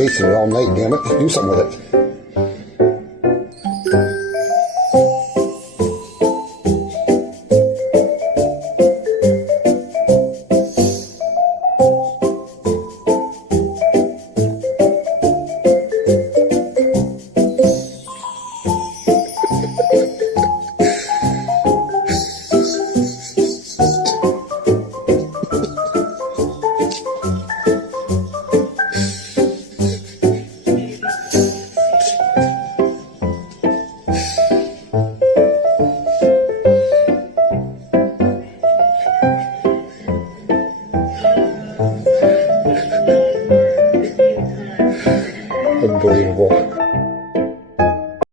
chasing it all night, damn it. Do something with it. Unbelievable.